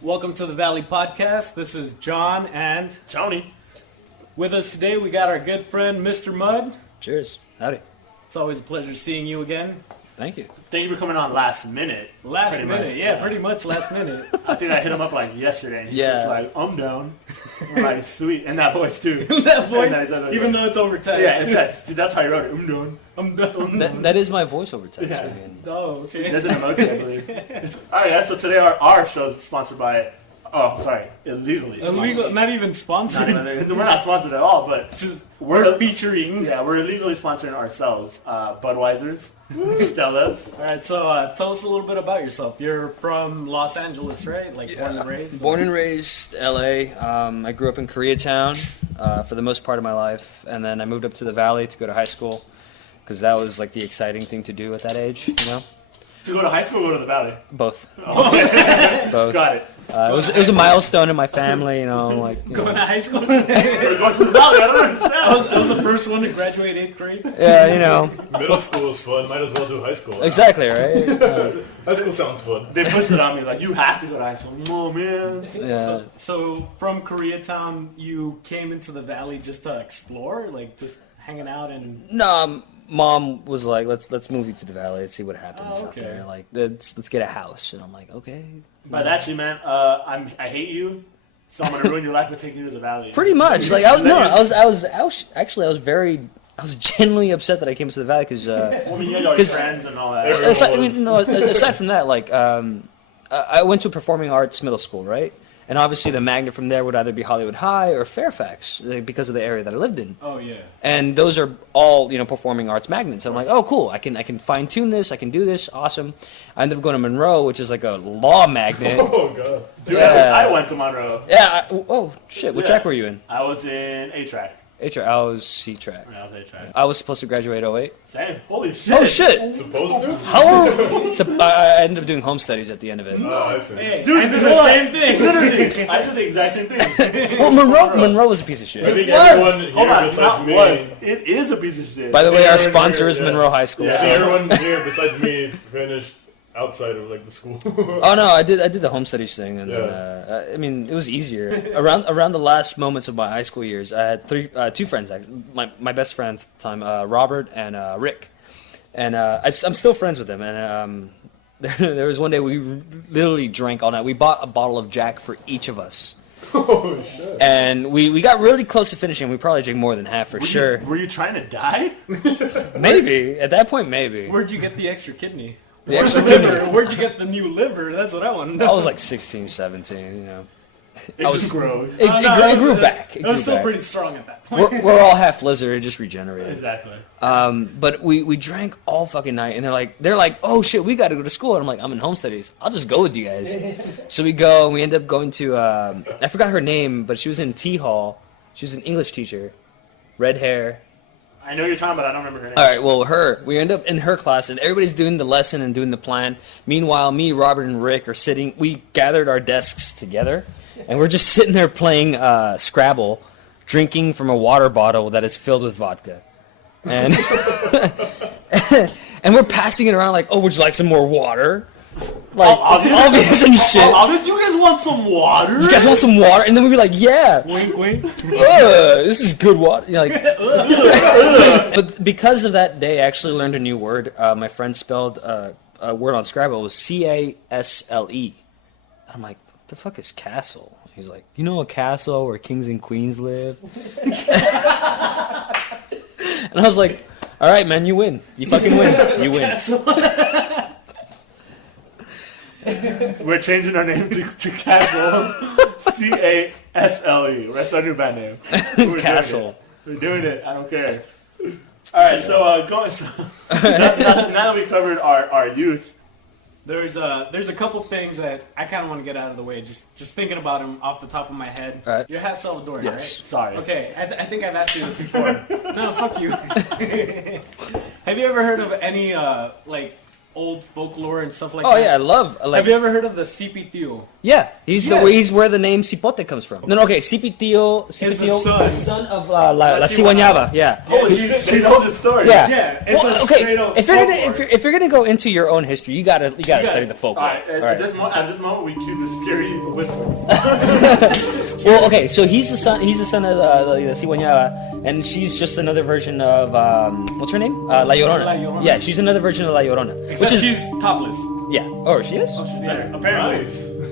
Welcome to the Valley Podcast. This is Jon and Tony. With us today we got our good friend Mr. Mudd. Cheers. Howdy. It's always a pleasure seeing you again. Thank you. Thank you for coming on last minute. Pretty much last minute. I think I hit him up like yesterday and he's Yeah. just like, I'm down. I'm like, sweet. And that voice too. That voice, And even though it's over text. Yeah, it's text. Dude, that's how you wrote it. I'm done. That is my voiceover text. Yeah. I mean, Oh, okay. That's an emoji, I believe. Alright, guys, so today our show is sponsored by, illegally. Illegal, not even sponsored. We're not sponsored at all, but Just we're featuring. yeah, we're illegally sponsoring ourselves. Budweiser's, Stella's. All right, so tell us a little bit about yourself. You're from Los Angeles, right? Like born and raised. born and raised LA. I grew up in Koreatown for the most part of my life, and then I moved up to the Valley to go to high school because that was like the exciting thing to do at that age, you know. To go to high school or go to the Valley? Both. Oh. Both. Got it. It was a milestone in my family, you know. Like, you Going know. to high school. We're going to the Valley, I don't understand. I was the first one to graduate 8th grade. Yeah, you know. Middle school is fun. Might as well do high school. Exactly, right? High school sounds fun. They pushed it on me like, you have to go to high school. Oh, man. Yeah. So from Koreatown, you came into the Valley just to explore, like just hanging out and. No, Mom was like, "Let's move you to the Valley. Let's see what happens Oh, out okay. there. Like, let's get a house." And I'm like, "Okay." But actually, man, I hate you, so I'm gonna ruin your life by taking you to the Valley. Pretty much. Like, I was genuinely upset that I came to the Valley because. I mean, you had all your 'cause- friends and all that. Aside from that, like, I went to performing arts middle school, right? And obviously, the magnet from there would either be Hollywood High or Fairfax because of the area that I lived in. Oh yeah. And those are all, performing arts magnets. I'm like, oh, cool. I can fine tune this. I can do this. Awesome. I ended up going to Monroe, which is like a law magnet. Oh god. Dude, Yeah. I went to Monroe. Yeah. Oh shit. What track were you in? I was in A-Track. A track. I was C track. Yeah, I was A-Track. I was supposed to graduate 08. Same. Holy shit. Oh shit. Supposed to? How? So, I ended up doing home studies at the end of it. Oh, I see. Hey, Dude, I did you know the what? same thing. Literally, I did the exact same thing. Well, Monroe was a piece of I shit. think What? everyone here Hold on, besides not me. was. It is a piece of shit. By the way, our Everyone sponsor here, is yeah. Monroe High School. I Yeah. think So. everyone here besides me finished outside of like the school. Oh no, I did the home studies thing, and Yeah. I mean it was easier. Around the last moments of my high school years, I had two friends actually. My best friends at the time, Robert and Rick, and I'm still friends with them. And there was one day we literally drank all night. We bought a bottle of Jack for each of us. Oh shit. And we got really close to finishing. We probably drank more than half for sure. Were you trying to die? Maybe at that point, maybe. Where'd you get the extra kidney? The Where's extra the liver? Where'd you get the new liver? That's what I want to know. I was like 16, 17. It I just was- grows. It grew back. It was still pretty strong at that point. We're all half lizard. It just regenerated. Exactly. But we drank all fucking night, and they're like, oh shit, we got to go to school. And I'm like, I'm in home studies. I'll just go with you guys. So we go, and we end up going to I forgot her name, but she was in T Hall. She was an English teacher, red hair. I know what you're talking about. I don't remember her name. All right, well, we end up in her class, and everybody's doing the lesson and doing the plan. Meanwhile, me, Robert, and Rick are sitting. We gathered our desks together, and we're just sitting there playing Scrabble, drinking from a water bottle that is filled with vodka, and and we're passing it around like, oh, would you like some more water? Like obvious and shit. Did you guys want some water? You guys want some water? And then we'd be like, yeah. Wink, wink. This is good water. You're like, but because of that day, I actually learned a new word. My friend spelled a word on Scrabble. It was Casle. And I'm like, what the fuck is castle? He's like, you know a castle where kings and queens live? And I was like, all right, man, you win. You fucking win. You win. We're changing our name to Castle. Casle. That's our new band name. We're Castle. We're doing it. I don't care. All right, so now that we covered our youth, There's a couple things that I kind of want to get out of the way. Just thinking about them off the top of my head. All right. You're half Salvadoran, Yes. right? sorry. Okay, I think I've asked you this before. No, fuck you. Have you ever heard of any like old folklore and stuff like Oh that? yeah, I love. Like, Have you ever heard of the Cipitio? yeah, he's Yes. he's where the name Cipote comes from. No, okay, Cipitio, the son. of La Ciguañaba. Yeah. Oh, Yeah, she told the story. Yeah. Yeah, it's Well, a okay, straight up if you're gonna folklore. if you're gonna go into your own history, you gotta study the folklore. All right. All right. At this moment, we cue the scary whistles. Well, okay, so he's the son of the Ciguañaba, and she's just another version of what's her name? La Llorona. La Llorona. Yeah, she's another version of La Llorona, Except which is she's topless. yeah. Oh, she is. She's Yeah, apparently.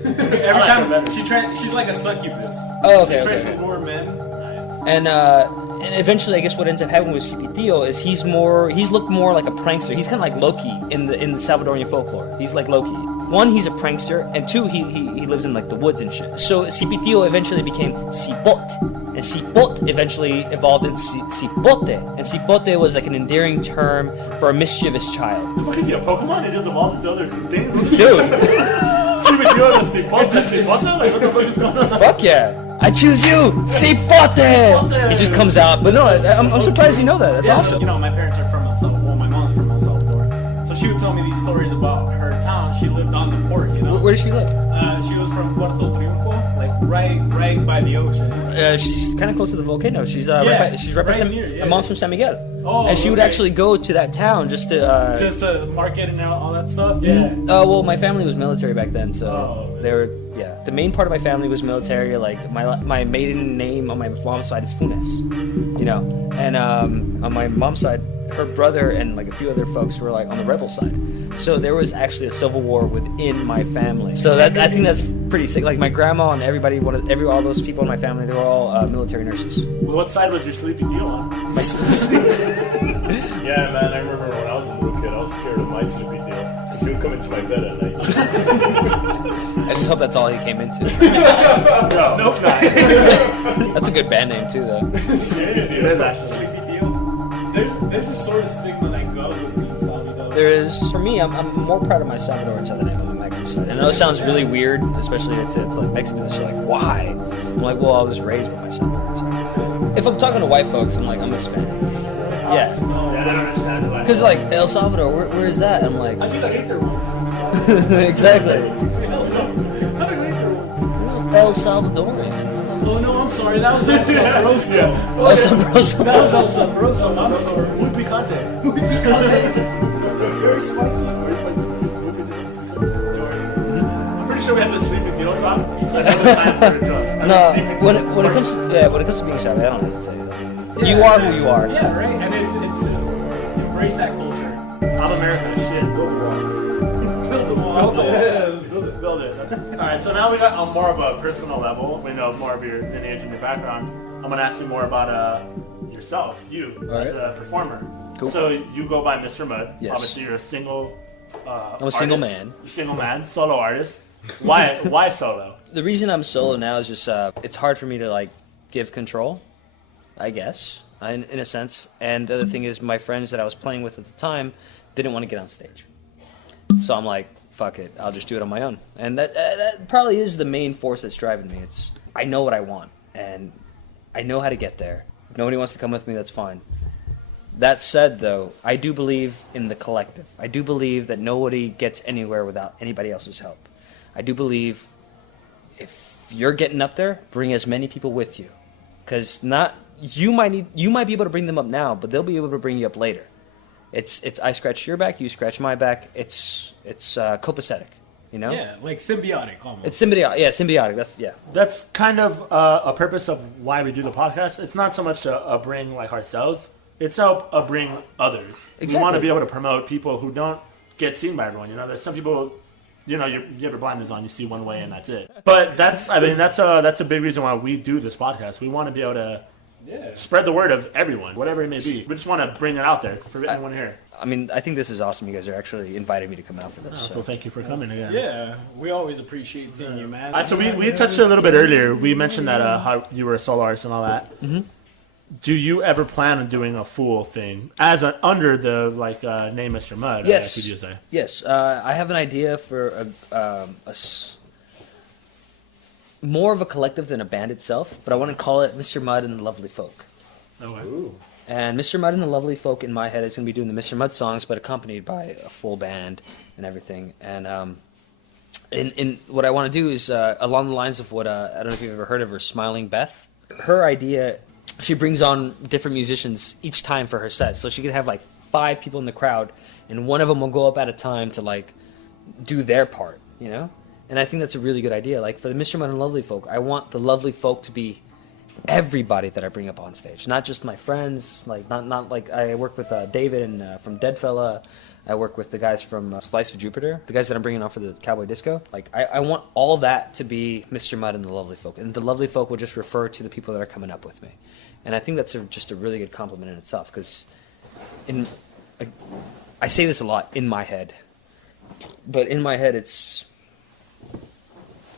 Every I like her time better. she's like a succubus. Oh, okay, She tries okay. to lure men. And eventually, I guess what ends up happening with Cipitio is he's looked more like a prankster. He's kind of like Loki in the Salvadorian folklore. He's like Loki. One, he's a prankster, and two, he lives in like the woods and shit. So Cipitio eventually became Cipot, and Cipot eventually evolved into Cipote, and Cipote was like an endearing term for a mischievous child. What is he, a Pokemon? It just evolved into other things? Dude, Stupid, you have a Cipote? Like, what the fuck is going on? fuck yeah. I choose you, Cipote! He just comes out, but no, I'm surprised you know that. That's awesome. You know, my parents are from El Salvador. Well, my mom's from El Salvador. So she would tell me these stories about her town. She lived on the port, you know? Where does she live? She was from Puerto Triunfo, like right by the ocean. She's kind of close to the volcano. She's Yeah, she's right by right San, near, yeah. my mom's from San Miguel, Oh, and she would okay. actually go to that town just to. Just to market and all that stuff. Yeah. Well, my family was military back then, so Oh, okay. they were. Yeah, the main part of my family was military. Like my maiden name on my mom's side is Funes, you know, and on my mom's side, her brother and like a few other folks were like on the rebel side. So there was actually a civil war within my family. So that I think that's pretty sick. Like my grandma and everybody, all those people in my family, they were all military nurses. What side was your sleepy deal on? My Yeah, man, I remember when I was a little kid, I was scared of my Snoopy deal. Because he would come into my bed at night. I just hope that's all he came into. No, it's not. That's a good band name too, though. It is actually. Sleepy deal. There's a sort of stigma that goes with being Salvador. There is, for me, I'm more proud of my Salvadoran side than I am of my Mexican side. I know it sounds really weird, especially to like Mexicans and shit, like, why? I'm like, well, I was raised by my Salvadoran side. If I'm talking to white folks, I'm like, I'm Hispanic. Yeah. Yeah, I don't understand why. Because, like, El Salvador, where is that? I'm like, I think I hate their rules. exactly. I think I hate their rules. El Salvadorian. Oh no, I'm sorry. That was El Sabroso. El Sabroso. That was El Sabroso. I'm sorry. Muy picante. Muy picante. Very spicy. Very spicy. I'm pretty sure we had the sleepy deal talk. Like, all the time for a drug. No, when it comes to being Salvadorian, I don't hesitate. You are who you are. Yeah, right. And it's just embrace that culture. I'm American as shit. Build the wall. Build the wall. Build it. Alright, so now we got on more of a personal level. We know more of your lineage and your background. I'm going to ask you more about yourself, you, as a performer. Cool. So you go by Mr. Mud. Yes. Obviously, you're a single I'm a single man. Single man, solo artist. Why solo? The reason I'm solo now is just it's hard for me to like give control, I guess, in a sense. And the other thing is, my friends that I was playing with at the time didn't want to get on stage, so I'm like, fuck it, I'll just do it on my own. And that probably is the main force that's driving me. It's I know what I want, and I know how to get there. If nobody wants to come with me, that's fine. That said, though, I do believe in the collective. I do believe that nobody gets anywhere without anybody else's help. I do believe if you're getting up there, bring as many people with you, because you might be able to bring them up now, but they'll be able to bring you up later. It's I scratch your back, you scratch my back. It's copacetic, you know. Yeah, like symbiotic almost. It's symbiotic. Yeah, symbiotic. That's kind of a purpose of why we do the podcast. It's not so much to bring like ourselves. It's help bring others. Exactly. We want to be able to promote people who don't get seen by everyone. You know, there's some people, you know, you have your blinders on, you see one way and that's it. But that's a big reason why we do this podcast. We want to be able to spread the word of everyone, whatever it may be. We just want to bring it out there for everyone here. I mean, I think this is awesome. You guys are actually inviting me to come out for this. So thank you for coming again. Yeah, we always appreciate seeing you, man. All right, so we touched a little bit earlier. We mentioned that how you were a solo artist and all that. Mm-hmm. Do you ever plan on doing a full thing under the name Mr. Mud? Yes. Could you say? Yes, I have an idea for more of a collective than a band itself, but I want to call it Mr. Mud and the Lovely Folk. Okay. Ooh. And Mr. Mud and the Lovely Folk in my head is going to be doing the Mr. Mud songs, but accompanied by a full band and everything. And in what I want to do is along the lines of what I don't know if you've ever heard of her, Smiling Beth. Her idea, she brings on different musicians each time for her set, so she could have like 5 people in the crowd, and one of them will go up at a time to like do their part, you know. And I think that's a really good idea. Like for the Mr. Mud and Lovely Folk, I want the Lovely Folk to be everybody that I bring up on stage, not just my friends. Like not like I work with David and from Deadfella. I work with the guys from Slice of Jupiter, the guys that I'm bringing on for the Cowboy Disco. Like I want all of that to be Mr. Mud and the Lovely Folk, and the Lovely Folk will just refer to the people that are coming up with me. And I think that's just a really good compliment in itself, because I say this a lot in my head, but in my head it's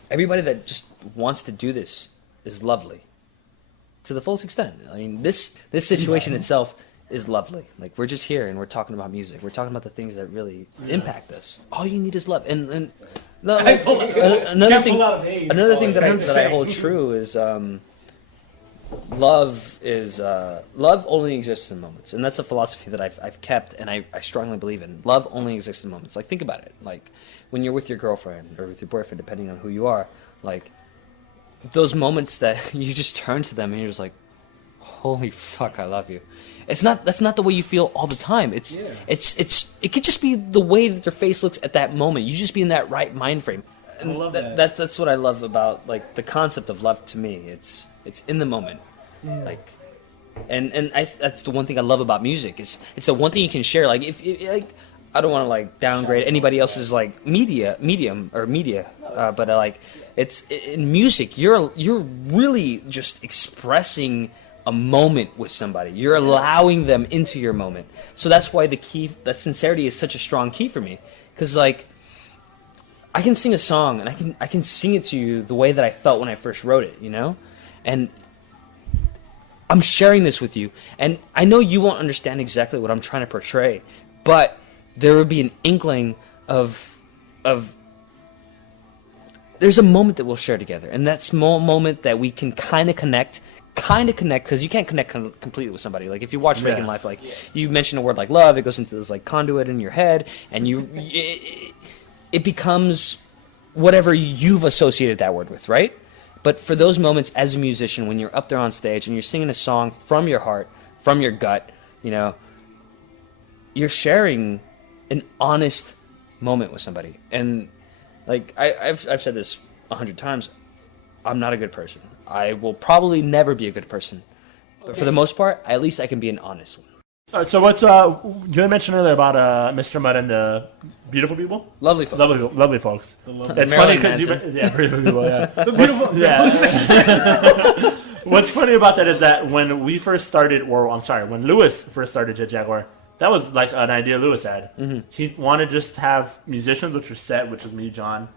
everybody that just wants to do this is lovely. To the fullest extent. I mean, this situation itself is lovely. Like, we're just here and we're talking about music. We're talking about the things that really impact us. All you need is love. And no, like, another thing that I hold true is love only exists in moments, and that's a philosophy that I've kept and I strongly believe in. Love only exists in moments. Like, think about it. Like, when you're with your girlfriend or with your boyfriend, depending on who you are, like, those moments that you just turn to them and you're just like, holy fuck, I love you. That's not the way you feel all the time. It could just be the way that their face looks at that moment. You just be in that right mind frame. And I love that. That's what I love about like the concept of love to me. It's in the moment. Like and that's the one thing I love about music. It's the one thing you can share. Like if like I don't want to like downgrade anybody else's like medium, but like it's in music. You're really just expressing a moment with somebody. You're allowing them into your moment. So that's why that sincerity is such a strong key for me. Because like I can sing a song and I can sing it to you the way that I felt when I first wrote it, you know, and I'm sharing this with you, and I know you won't understand exactly what I'm trying to portray, but there would be an inkling of there's a moment that we'll share together, and that small moment that we can kind of connect, because you can't connect completely with somebody. Like if you watch Making Life, like you mention a word like love, it goes into this like conduit in your head, and it becomes whatever you've associated that word with, right? But for those moments as a musician, when you're up there on stage and you're singing a song from your heart, from your gut, you know, you're sharing an honest moment with somebody. And like I've said this 100 times, I'm not a good person. I will probably never be a good person. But for the most part, at least I can be an honest one. All right, so what's you had mentioned earlier about Mr. Mud and the beautiful people? Lovely folks. Lovely folks. It's funny Marilyn because beautiful people, yeah. The beautiful. Yeah. What's funny about that is that when we first started, when Lewis first started Jet Jaguar, that was like an idea Lewis had. Mm-hmm. He wanted just to have musicians, which were set, which was me, John,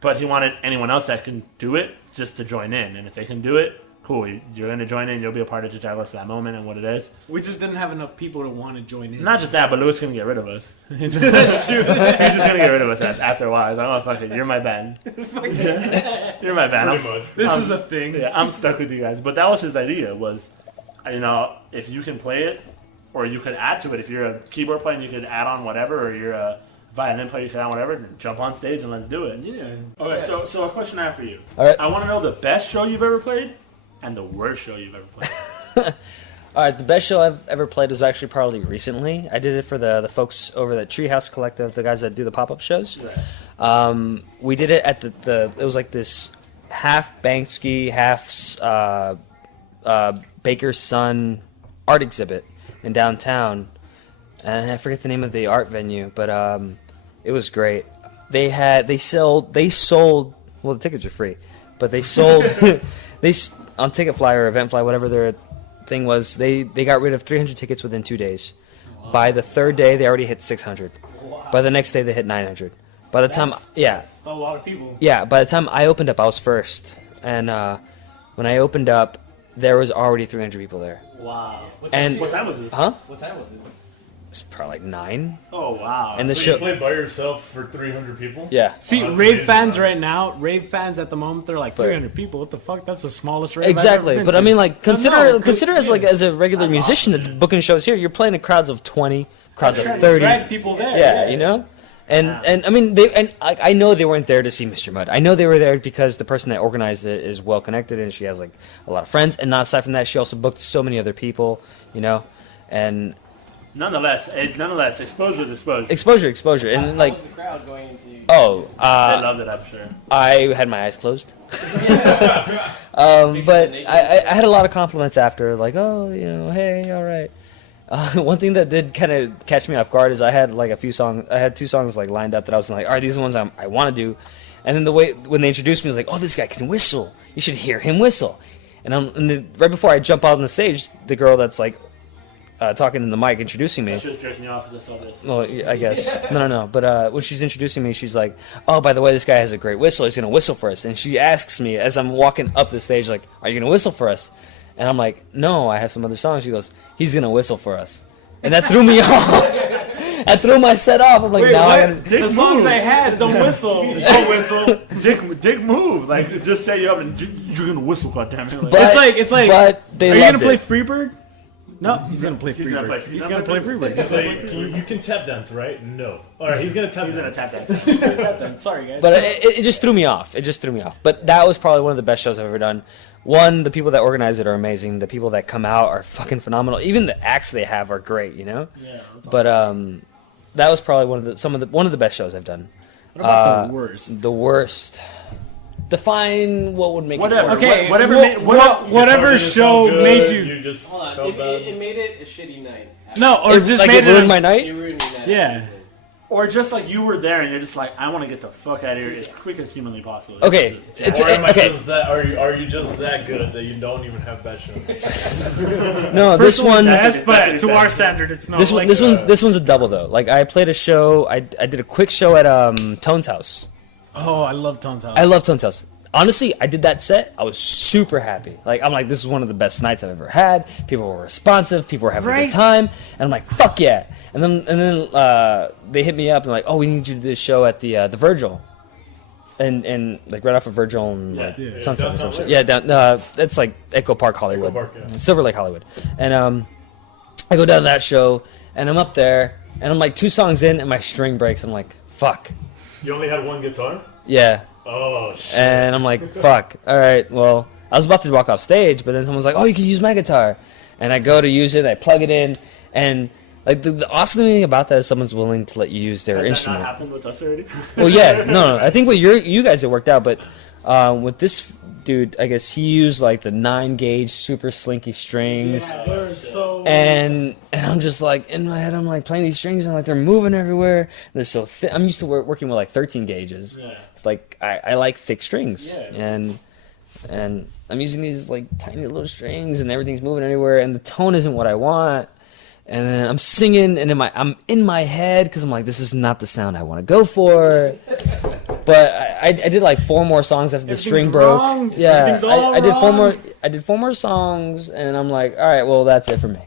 but he wanted anyone else that can do it just to join in, and if they can do it, cool, you're going to join in, you'll be a part of Jet Jaguar for that moment and what it is. We just didn't have enough people to want to join in. Not just that, but Lewis couldn't get rid of us. That's true. He's just going to get rid of us after a while. He's like, oh, fuck it, you're my band. You're my band. This is a thing. Yeah, I'm stuck with you guys. But that was his idea, was, you know, if you can play it, or you could add to it. If you're a keyboard player, you could add on whatever, or you're a violin player, you could add on whatever, and jump on stage and let's do it. Yeah. Okay, so a question I have for you. All right. I want to know the best show you've ever played and the worst show you've ever played. All right, the best show I've ever played was actually probably recently. I did it for the folks over at Treehouse Collective, the guys that do the pop-up shows. Right. We did it at it was like this half Banksy, half Baker's Son art exhibit in downtown. And I forget the name of the art venue, but it was great. They sold, well, the tickets are free, but they sold, on Ticketfly or Eventfly, whatever their thing was, they got rid of 300 tickets within 2 days. Wow. By the third day, they already hit 600. Wow. By the next day, they hit 900. By the time, that's a lot of people. Yeah, by the time I opened up, I was first. And when I opened up, there was already 300 people there. Wow. What time was this? Huh? What time was it? It's probably like 9. Oh wow! And the So show, you play by yourself for 300 people? yeah. See, Oh, that's rave amazing, fans man. right now, rave fans at the moment, they're like But- 300 people. What the fuck? That's the smallest rave I've Exactly, ever been but to. I mean, like, No, no, consider as like yeah. as a regular That's musician awesome, that's man. booking shows here. You're playing to crowds of 20, crowds of Trying to 30. drag people there. Yeah, you know, and I mean, I know they weren't there to see Mr. Mudd. I know they were there because the person that organized it is well connected and she has like a lot of friends. And not aside from that, she also booked so many other people, you know, and Nonetheless, exposure is exposure, and How like, was the crowd going into? oh, I loved it, I'm sure. I had my eyes closed. But I had a lot of compliments after, like, oh, you know, hey, all right. One thing that did kind of catch me off guard is I had like I had 2 songs like lined up that I was like, all right, these are the ones I want to do. And then when they introduced me, I was like, oh, this guy can whistle. You should hear him whistle. And right before I jump out on the stage, the girl that's like talking in the mic, introducing me. She was jerking you off as I saw this. Well, I guess. No. But when she's introducing me, she's like, oh, by the way, this guy has a great whistle. He's going to whistle for us. And she asks me as I'm walking up the stage, like, are you going to whistle for us? And I'm like, no, I have some other songs. She goes, he's going to whistle for us. And that threw me off. I threw my set off. I'm like, Wait, now I what? gotta... The songs I had, don't whistle. Don't whistle. Dick move. Like, just say you up and you're gonna whistle, goddammit. Like, But, It's like, but they are you loved gonna play it. Freebird? No, he's gonna play He's gonna Freebird. play- He's gonna play Freebird. It's like, you can tap dance, right? No. Alright, he's gonna tap he's gonna dance. tap that. Sorry, guys. But it just threw me off. It just threw me off. But that was probably one of the best shows I've ever done. One, the people that organize it are amazing. The people that come out are fucking phenomenal. Even the acts they have are great, you know. Yeah. But that was probably one of the best shows I've done. What about the worst? The worst. Define what would make Whatever. it worse. Okay, Whatever wha- made- wha- whatever Guitar didn't show sound good, made you. You just Hold on, felt bad. it made it a shitty night. No, or It, just like made it ruined a- my You night. ruined me that. Yeah. Or just like you were there and you're just like, I want to get the fuck out of here as quick as humanly possible. Okay, it's Or am I okay. just that? Are you just that good that you don't even have bad shows? No, this one. Yes, That's but exactly to our that. standard, it's not. This one, like, this one's a double though. Like I played a show. I did a quick show at Tone's house. Oh, I love Tone's House. I love Tone's house. Honestly, I did that set. I was super happy. Like I'm like, this is one of the best nights I've ever had. People were responsive. People were having a Right. good time. And I'm like, fuck yeah. And then they hit me up and like, oh, we need you to do this show at the Virgil. And like right off of Virgil and like, Yeah. Sunset or Downtown some shit. Lake. Yeah, that's like Echo Park, Hollywood. Park, yeah. Silver Lake, Hollywood. And I go down to that show and I'm up there and I'm like 2 songs in and my string breaks. I'm like, fuck. You only had one guitar? Yeah. Oh shit. And I'm like, fuck. All right, well, I was about to walk off stage, but then someone's like, oh, you can use my guitar. And I go to use it, I plug it in, and like the awesome thing about that is someone's willing to let you use their Has that instrument. not happened with us already? Well, yeah, no. I think with you guys it worked out, but with this dude, I guess he used like the 9-gauge super slinky strings. Yeah, they're so. And I'm just like in my head, I'm like playing these strings and like they're moving everywhere. They're so thick. I'm used to working with like 13 gauges. Yeah. It's like I like thick strings, Yeah. and I'm using these like tiny little strings and everything's moving everywhere and the tone isn't what I want. And then I'm singing and I'm in my head because I'm like, this is not the sound I want to go for. But I did like 4 more songs after the string Everything's broke. wrong. Yeah, Everything's all I did 4 more. wrong. I did 4 more songs, and I'm like, all right, well that's it for me.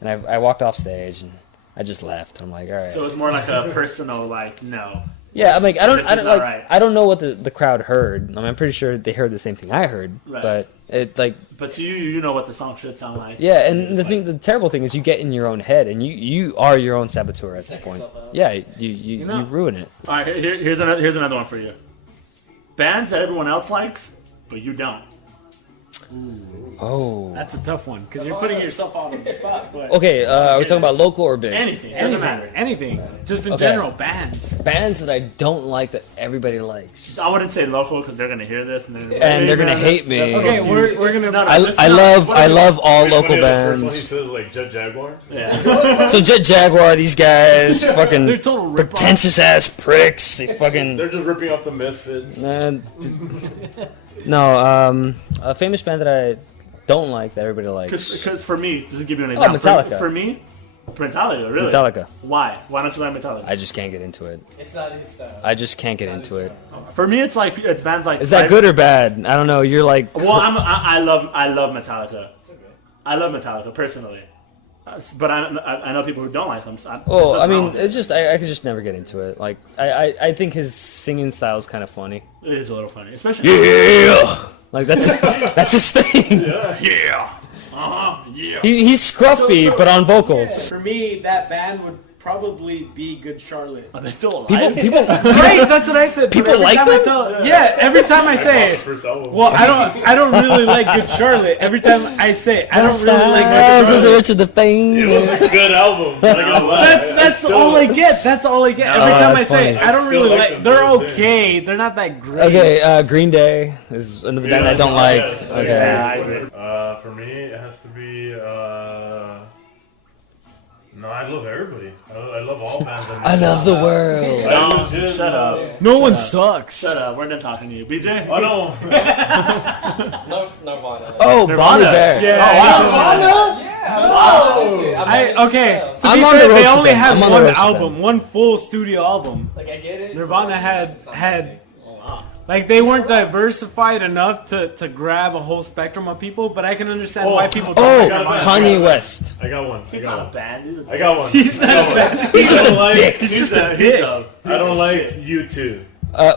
And I walked off stage and I just left. I'm like, all right. So it's more like a personal, like, no. Yeah, I'm like, I This is don't not like, right. I don't know what the crowd heard. I mean, I'm pretty sure they heard the same thing I heard, Right. but it like, But to you know what the song should sound like. yeah. You're And just the terrible thing is you get in your own head, and you are your own saboteur at that point. yourself out. Yeah, you know. ruin it. All right, here's another one for you. Bands that everyone else likes, but you don't. Oh. That's a tough one because you're putting yourself out on the spot. But Okay, are we talking about local or big? Anything, doesn't anything, matter. anything, just in Okay. general, bands. Bands that I don't like that everybody likes. I wouldn't say local because they're gonna hear this and And they're gonna hate me. Okay, we're gonna. No, no, I this is love not- I love all It's local funny, the first one he bands. says like Jet Jaguar. Yeah. So Jet Jaguar, these guys, They're fucking total rip-off. pretentious ass pricks. They fucking. They're just ripping off the Misfits. No, a famous band that I don't like that everybody likes. Because for me, just to give you an example. Metallica. For me, Metallica, really. Metallica. Why? Why don't you like Metallica? I just can't get into it. It's not his style. I just can't get into it. For me, it's bands like. Is that good or bad? I don't know. You're like. Well, I love Metallica. I love Metallica personally. But I know people who don't like him. So Well, I mean, it's just I could just never get into it. Like I think his singing style is kind of funny. it is a little funny, especially. Yeah, like that's his thing. Yeah. Yeah. He's scruffy, but on vocals. For me, that band would probably be Good Charlotte. Are they still alive? People. Right, that's what I said. People Every like time I them? tell- yeah, every time I say it. First album. Well, I don't really like Good Charlotte. Every time I say it, I don't really like Good Stars of the Charlotte. rich of the fame. It was a good album. Not gonna lie. That's still- all I get. That's all I get. Every time I that's say it, funny. I don't I still really like like. them They're to this okay. They're not that great. Okay, Green Day is another band I Yes, don't like. yes, Okay. Yeah, I agree. For me, it has to be. No, I love everybody. I love all bands. I love the world. I legit Shut love- up. No one sucks. Shut up. We're done talking to you. BJ? Oh no! No, Nirvana. Oh, Bon Nirvana. Iver. Yeah. Okay. To I'm be on fair, the they road with only them. had I'm on the one road with album, them. one full studio album. Like I get it. Nirvana had like they weren't diversified enough to grab a whole spectrum of people, but I can understand why people don't Oh, like got Nirvana. it. Kanye West. I got one. I He's got not a one. band. I got one. He's not a bad. He's just a like- dick. He's just a dick. I don't like you two.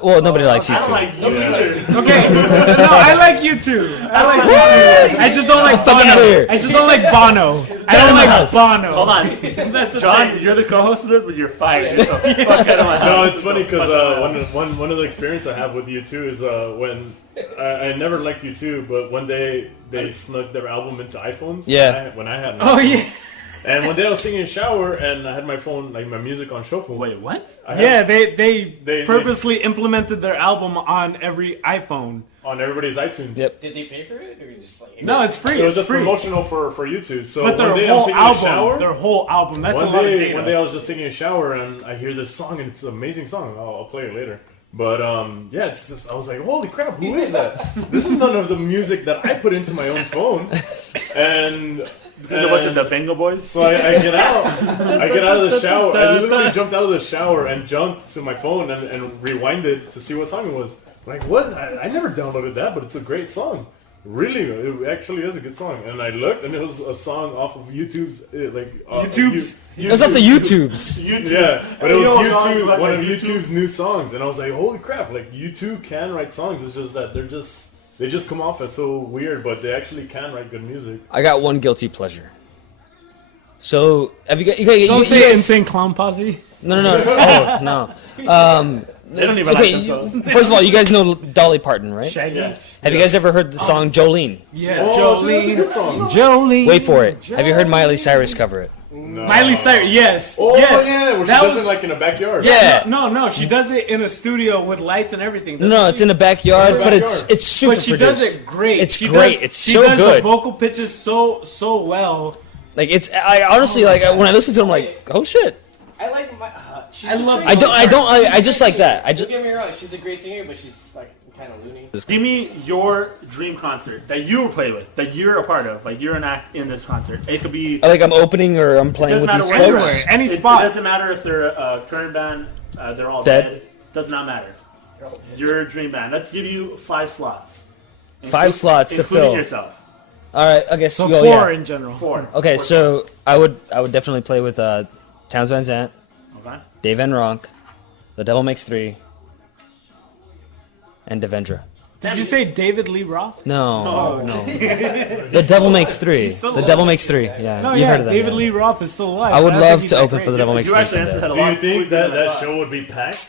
Well, nobody likes you I don't too. like you. Nobody likes it. Okay, no, I like you too. I like you too. I just don't like Fuck outta here. Bono. I just don't like Bono. I Get don't in my like house. Bono. Hold on. That's the John, thing. you're the co-host of this, but you're fired. So fuck out of my No, house. it's funny because one of the experience I have with you two is when I never liked you two, but one day they snuck their album into iPhones. Yeah. When I had an Oh iPhone. yeah, And one day I was singing in the shower and I had my phone, like my music on shuffle. Wait, what? I had yeah. They They- purposely implemented their album on every iPhone. on everybody's iTunes. Yep. Did they pay for it, or just like? No, it's free. It was It's just free. promotional for YouTube. So But one their day I'm whole taking a album, shower. their whole album. That's a One lot of day, data. one day I was just taking a shower and I hear this song and it's an amazing song. I'll play it later. But yeah, it's just I was like, holy crap, who is that? This is none of the music that I put into my own phone. And Because it wasn't the Bingo Boys? so I get out. I get out of the shower. I literally jumped out of the shower and jumped to my phone and rewinded to see what song it was. Like, what? I never downloaded that, but it's a great song. Really, it actually is a good song. And I looked, and it was a song off of YouTube's, YouTube's? It's not the YouTubes. Yeah, but it was You know, you YouTube, like one of YouTube? YouTube's new songs, and I was like, holy crap! Like, YouTube can write songs. It's just that they just come off as so weird, but they actually can write good music. I got one guilty pleasure. So, have you guys... You Don't you say guys- Insane Clown Posse. No. Oh, no. They don't even Okay, like themselves. first of all, you guys know Dolly Parton, right? Shaggy. Yeah. Have you guys ever heard the song Jolene? Yeah, Oh, dude, that's a Jolene. good song. Jolene. Wait for it. Have you heard Miley Cyrus cover it? Miley Cyrus. Yes. Oh yes. yeah, where she That does was- it like in a backyard. Yeah. No, she does it in a studio with lights and everything. No, it's in the backyard, It's in the but backyard. it's super But she produced. does it great. It's She great. Does, It's she so does good. the vocal pitches so well. Like it's. I honestly like when I listen to it, I'm like, oh shit. I like my. She's I love- great I just like that. I just. Don't get me wrong. She's a great singer, but she's like kind of loony. Give me your dream concert that you play with, that you're a part of, like you're an act in this concert. It could be. Like I'm opening or I'm playing Doesn't with matter these where you're folks. at. Any It spot. doesn't matter if they're a current band, they're all Dead. dead. Does not matter. Your dream band. Let's give you 5 slots. 5 slots to including fill. yourself. All right. Okay. So So 4 yeah. in general. 4. Okay. 4 So I would definitely play with Towns Van Zandt, slots. Okay. Dave Van Ronk, The Devil Makes 3, and Devendra. Did you say David Lee Roth? No. The Devil Makes 3. still The alive. Devil Makes 3. Yeah. No, You've yeah, heard of that. David yeah. Lee Roth is still alive. I would but love think he's to that open great. for The Devil Makes You 3 actually answered someday. that a Do lot you think quicker than I that thought. show would be packed?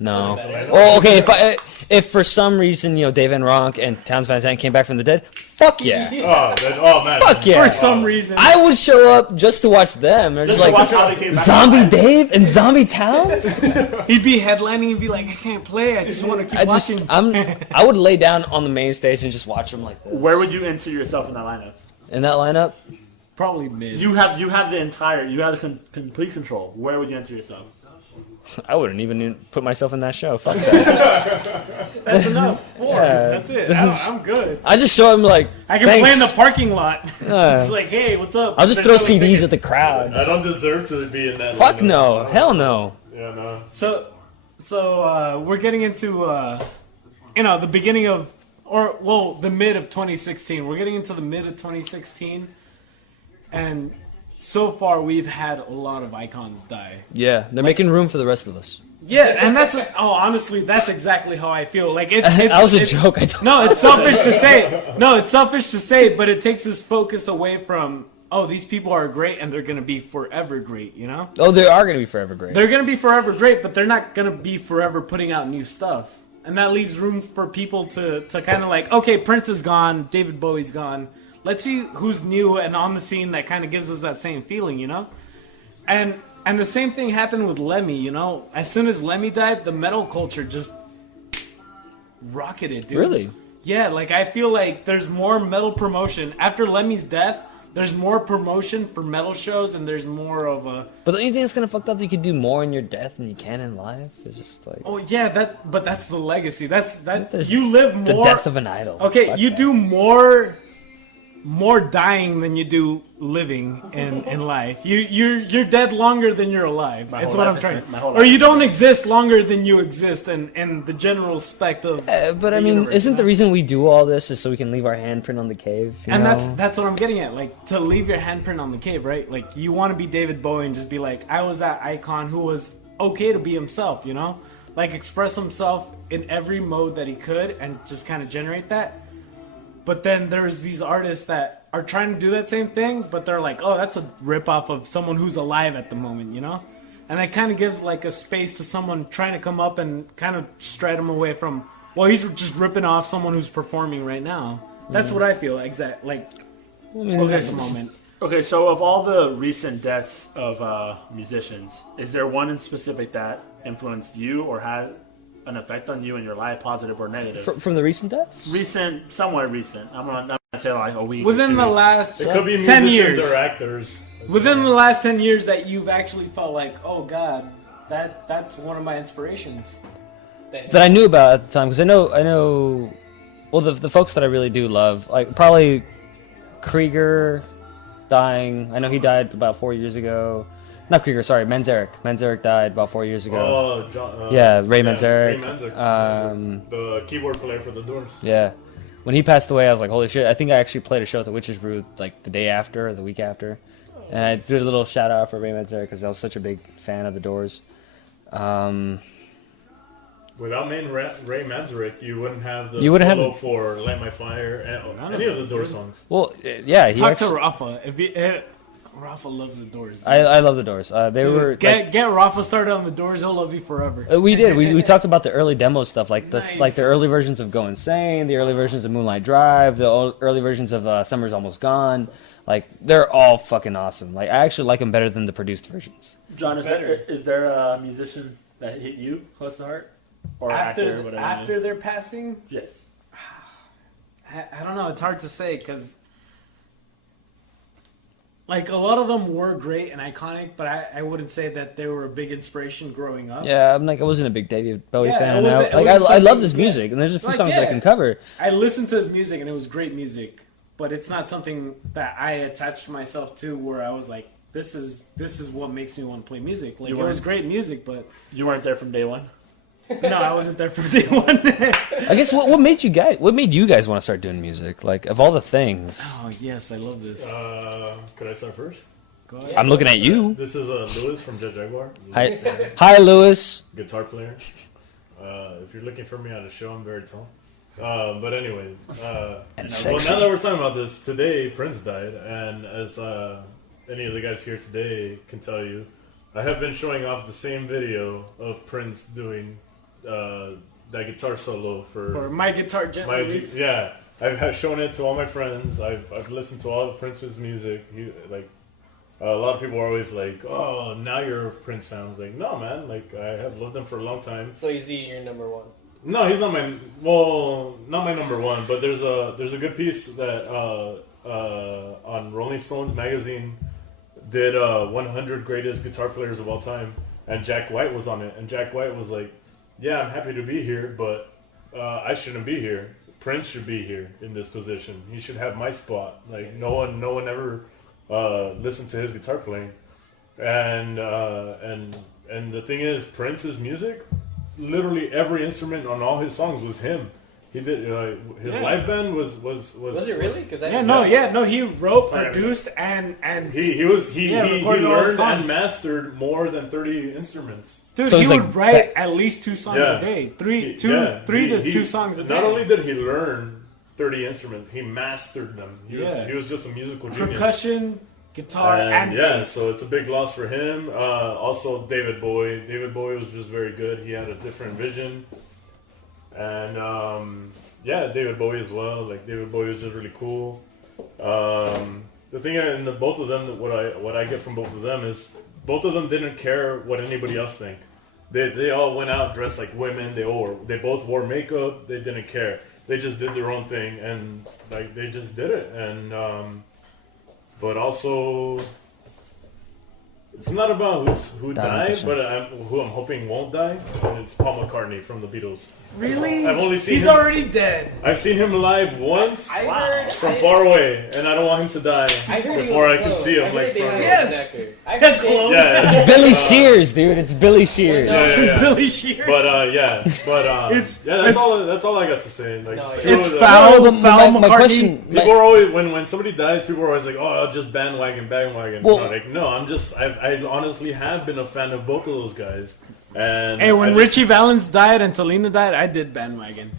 No. Well, okay. If for some reason Dave Van Ronk and Towns Van Zandt came back from the dead, fuck yeah. Oh man. Fuck yeah. For some reason. I would show up just to watch them. They're Just just to watch how like they came back. Zombie Dave and Zombie Towns. He'd be headlining and be like, I can't play. I just want to keep watching. I would lay down on the main stage and just watch them like this. Where would you enter yourself in that lineup? In that lineup, Probably mid. You have the complete control. Where would you enter yourself? I wouldn't even put myself in that show. Fuck that. That's enough. 4. Yeah. That's it. I'm good. I just show them like. I can thanks. play in the parking lot. Uh, It's like, hey, what's up? I'll just throw CDs at the crowd. I don't deserve to be in that. Fuck lineup. no. Hell no. Yeah, no. So we're getting into the beginning of, the mid of 2016. We're getting into the mid of 2016, and so far we've had a lot of icons die. Yeah, they're making room for the rest of us. Yeah, and that's honestly, that's exactly how I feel. Like it's That was a joke. I don't. No, it's selfish to say. No, it's selfish to say, but it takes us focus away from. Oh, these people are great, and they're gonna be forever great. You know? Oh, they are going to be forever great. They're gonna be forever great, but they're not gonna be forever putting out new stuff. And that leaves room for people to kind of like, okay, Prince is gone, David Bowie's gone. Let's see who's new and on the scene that kind of gives us that same feeling, you know? And the same thing happened with Lemmy, you know? As soon as Lemmy died, the metal culture just rocketed, dude. Really? Yeah, like I feel like there's more metal promotion. After Lemmy's death, there's more promotion for metal shows and there's more of a... But don't you think it's kind of fucked up that you can do more in your death than you can in life? It's just like... Oh yeah, but that's the legacy. There's You live more... The death of an idol. Okay, Fuck you that. do more dying than you do living in life. You're dead longer than you're alive. My That's whole what I'm life trying. is- my whole Or life you is- don't exist longer than you exist in the general spect of. But I the mean, universe, isn't you the know? reason we do all this is so we can leave our handprint on the cave? You And know? that's what I'm getting at. Like to leave your handprint on the cave, right? Like you want to be David Bowie and just be like, I was that icon who was okay to be himself, you know? Like express himself in every mode that he could and just kind of generate that. But then there's these artists that are trying to do that same thing, but they're like, oh, that's a ripoff of someone who's alive at the moment, you know? And that kind of gives like a space to someone trying to come up and kind of stride him away from, well, he's just ripping off someone who's performing right now. That's what I feel at the moment. Okay, so of all the recent deaths of musicians, is there one in specific that influenced you or had an effect on you in your life, positive or negative? From the recent deaths? Recent, somewhat recent. I'm gonna say like a week. or Within 2 the weeks. last It could be 10 musicians years. or actors. Within the last 10 years that you've actually felt like, oh God, that's one of my inspirations. That I knew about at the time, because I know, well, the folks that I really do love, like probably Krieger dying. I know he died about 4 years ago. Not Krieger, sorry, Manzarek. Manzarek died about 4 years ago. Oh, John, Yeah, Ray Manzarek. Ray Manzarek. The keyboard player for the Doors. Yeah. When he passed away, I was like, holy shit. I think I actually played a show at the Witch's Brew like the day after or the week after. And I did a little shout out for Ray Manzarek because I was such a big fan of the Doors. Without Ray Manzarek, you wouldn't have the You wouldn't solo have- for Light My Fire and any of the Doors songs. Well, yeah. He Talk actually, to Rafa. Rafa loves the Doors. I love the Doors. They Dude, were like, get Rafa started on the Doors. He'll love you forever. we did. We talked about the early demo stuff, like Nice. like the early versions of Go Insane, the early versions of Moonlight Drive, the early versions of Summer's Almost Gone. Like they're all fucking awesome. Like I actually like them better than the produced versions. John, is there a musician that hit you close to heart? Or actor, or whatever. After their passing, Yes. I don't know. It's hard to say because, like, a lot of them were great and iconic, but I wouldn't say that they were a big inspiration growing up. Yeah, I wasn't a big David Bowie Yeah, fan. it was- I, it like was I love something- his music, and there's a few Like, songs that I yeah. can cover. I listened to his music and it was great music, but it's not something that I attached myself to where I was like, this is what makes me want to play music. Like, You it was weren't- great music, but You weren't there from day one? no, I wasn't there from day one. I guess what made you guys want to start doing music? Like of all the things, Oh yes, I love this. Could I start first? Go ahead. I'm looking at you. This is Lewis from Jet Jaguar. Hi, Lewis. Guitar player. If you're looking for me at a show, I'm very tall. But anyways, And well, sexy. now that we're talking about this, today Prince died, and as any of the guys here today can tell you, I have been showing off the same video of Prince doing that guitar solo Or my guitar gently weeps. yeah. I've shown it to all my friends. I've listened to all of Prince's music. A lot of people are always like, "Oh, now you're a Prince fan." I was like, "No, man. Like I have loved him for a long time." So is he your number one? No, he's not not my number one. But there's a good piece that on Rolling Stones magazine did 100 greatest guitar players of all time, and Jack White was on it. And Jack White was like, "Yeah, I'm happy to be here, but I shouldn't be here. Prince should be here in this position. He should have my spot. Like no one ever listened to his guitar playing." And the thing is, Prince's music, literally every instrument on all his songs was him. He did. His live band was. Was it really? Because he wrote, produced, and he recorded all the learned songs. and mastered more than 30 instruments. Dude, So he it's would like write at least 2 songs Yeah. a day. Three He- to 2 songs a day. Not only did he learn 30 instruments, he mastered them. Yeah. He was just a musical genius. Percussion, guitar, and yeah, bass. so it's a big loss for him. Also, David Bowie. David Bowie was just very good. He had a different vision. And David Bowie as well. Like David Bowie was just really cool. The thing in both of them, what I get from both of them is both of them didn't care what anybody else think. They all went out dressed like women. They both wore makeup. They didn't care. They just did their own thing, and like they just did it. And but also, it's not about who died, but who I'm hoping won't die. And it's Paul McCartney from the Beatles. Really? I've only seen He's him- already dead. I've seen him live once I heard from far away, and I don't want him to die I heard he before was I can close. see him I heard like they from. had Yes! an actor. I heard they- Clone. Yeah, It's Billy Shears, dude. It's Billy Shears. yeah. Billy Shears. But It's- that's all I got to say. Like, No, two it's of the- foul. Well, Foul my McCartney. question. People are always when somebody dies, people are always like, "Oh, just bandwagon." Well- No, I honestly have been a fan of both of those guys. And Hey, when I just- Richie Valens died and Selena died, I did bandwagon.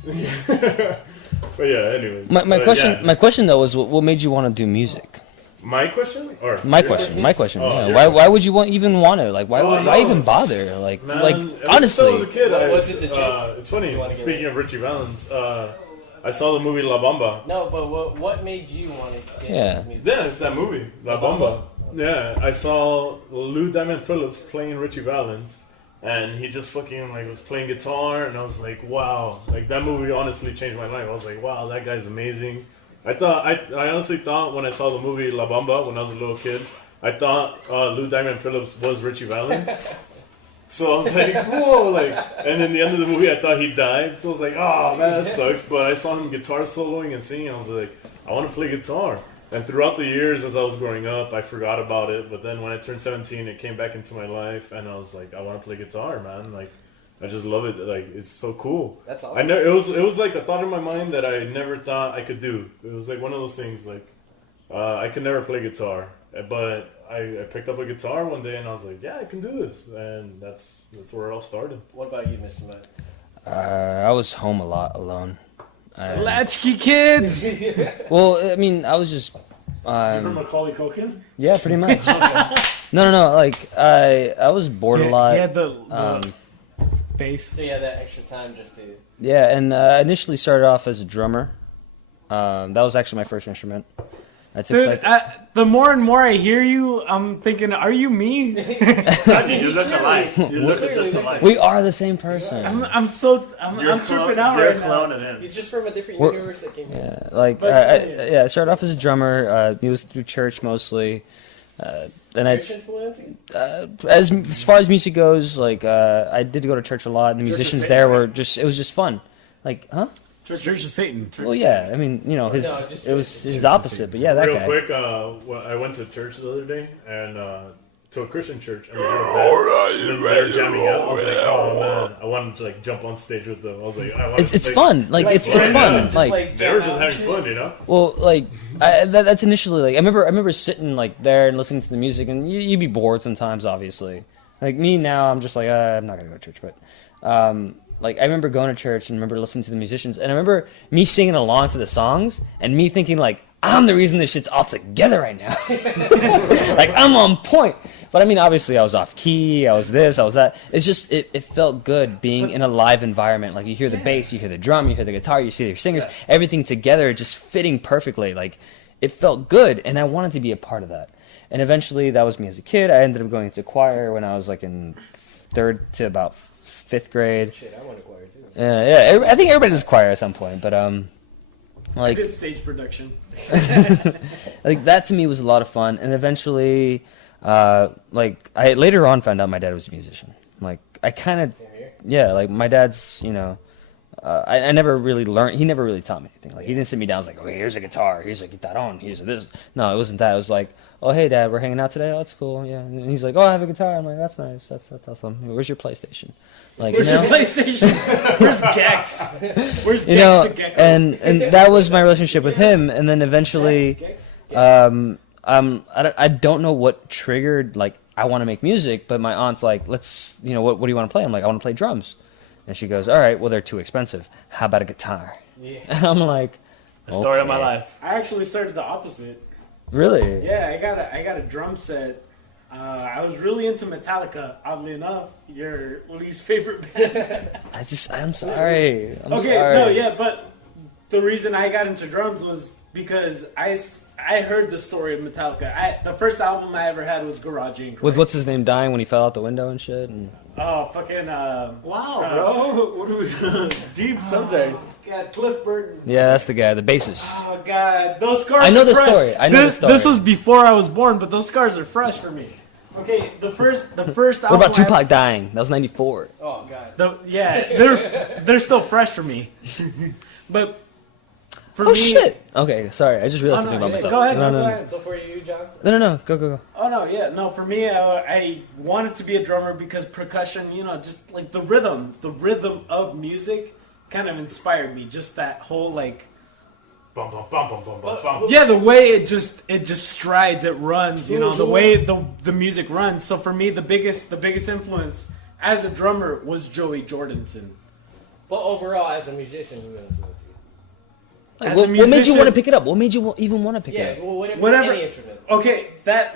But yeah, anyway. My question though was, what made you want to do music? My question or My your question. Oh, Yeah. your Why would you even want to? Like, why Oh, even no. bother? Like, Man, like ever since honestly. I was a kid, What was it, the chicks? it's funny. You wanna get Speaking right? of Richie Valens, I saw the movie La Bamba. No, but what made you want to get Yeah. into music? Yeah, it's that movie, La Bamba. Yeah, I saw Lou Diamond Phillips playing Richie Valens, and he just fucking like was playing guitar, and I was like, wow, like that movie honestly changed my life. I was like, wow, that guy's amazing. I honestly thought when I saw the movie La Bamba when I was a little kid, I thought Lou Diamond Phillips was Richie Valens. So I was like, whoa, like, and in the end of the movie, I thought he died. So I was like, oh man, that sucks. But I saw him guitar soloing and singing. I was like, I want to play guitar. And throughout the years, as I was growing up, I forgot about it. But then when I turned 17, it came back into my life, and I was like, I want to play guitar, man. Like, I just love it. Like, it's so cool. That's awesome. I know it was like a thought in my mind that I never thought I could do. It was like one of those things like I could never play guitar, but I picked up a guitar one day and I was like, yeah, I can do this, and that's where it all started. What about you, Mr. Mutt? I was home a lot alone. Latchkey kids. Well, I mean, I was just. Remember Macaulay Culkin? Yeah, pretty much. No. Like I was bored a lot. He had the face. So you had that extra time just to. Yeah, and I initially started off as a drummer. That was actually my first instrument. I took Dude, the more and more I hear you, I'm thinking, are you me? You look alike. You look Clearly just looks alike. we are the same person. I'm tripping out You're right a clone now. of him. He's just from a different We're- universe that came here. Yeah, like But- I started off as a drummer. It was through church mostly. Then I'd Christian influencing? as far as music goes, like I did go to church a lot. And the musicians Satan, there right? were just it was just fun. Like, huh? Church of Satan. Well, yeah. I mean, you know, No, just it was Church his opposite, but yeah, that Real guy. quick, I went to church the other day and to a Christian church, and we heard a band, and they were jamming out. I was like, oh man, I wanted to like jump on stage with them. I was like, I wanted It's to fun. Like it's fun, fun. yeah. Just, Like they were jam just out having and fun, you know. well, like that's initially like I remember sitting like there and listening to the music, and you'd be bored sometimes, obviously. Like me now, I'm just like I'm not gonna go to church, but like I remember going to church and remember listening to the musicians, and I remember me singing along to the songs and me thinking like I'm the reason this shit's all together right now. Like I'm on point. But I mean, obviously, I was off key. I was this. I was that. It's just it felt good being in a live environment. Like you hear the bass, you hear the drum, you hear the guitar, you see the singers, everything together, just fitting perfectly. Like it felt good, and I wanted to be a part of that. And eventually, that was me as a kid. I ended up going to choir when I was like in 3rd to about 5th grade. Shit, I want to choir too. Yeah, I think everybody does choir at some point, but I like did stage production. like that to me was a lot of fun. And eventually, like I later on found out my dad was a musician. Like I kind of Same here. yeah, like my dad's, you know, I never really learned. He never really taught me anything. Like he didn't sit me down. I was like, okay, here's a guitar. Here's a guitar. Here's a this. No, it wasn't that. It was like, oh hey dad, we're hanging out today. Oh, that's cool. Yeah. And he's like, oh, I have a guitar. I'm like, that's nice. That's awesome. Where's your PlayStation? Like, Where's you know? your PlayStation? Where's Gex? Where's You Gex know, the Gex? and that was my relationship with him. And then eventually, I don't know what triggered like I want to make music, but my aunt's like, let's, you know, what do you want to play? I'm like, I want to play drums. And she goes, all right, well, they're too expensive. How about a guitar? Yeah. And I'm like, The story of my okay. life. I actually started the opposite. Really? Yeah, I got a drum set. I was really into Metallica. Oddly enough, your least favorite band. I'm sorry. I'm Okay, sorry. no, yeah, but the reason I got into drums was because I heard the story of Metallica. The first album I ever had was Garage Inc. With right? what's his name dying when he fell out the window and shit. And Oh, fucking Wow, bro. What are we? Deep subject. God, Cliff Burton. yeah, that's the guy, the bassist. Oh God, those scars. I know are the fresh. story. I know the this, story. This was before I was born, but those scars are fresh for me. Okay, the first album. What about Tupac dying? That was '94. Oh god. They're still fresh for me. But for Oh me, shit! Okay, sorry. I just realized Oh, something no, about yeah, myself. go ahead, No, go no, ahead. So for you, John? no. Go. Oh no, yeah, no. For me, I wanted to be a drummer because percussion, you know, just like the rhythm of music, kind of inspired me. Just that whole like, Bum, bum, bum, bum, bum, bum, bum. yeah, the way it just strides, it runs, you know, the way the music runs. So for me, the biggest influence as a drummer was Joey Jordison. But overall, as a musician, who influenced you? Like, As a what made you musician- want to pick it up? What made you even want to pick Yeah, it up? well, Whatever. any instrument. Okay,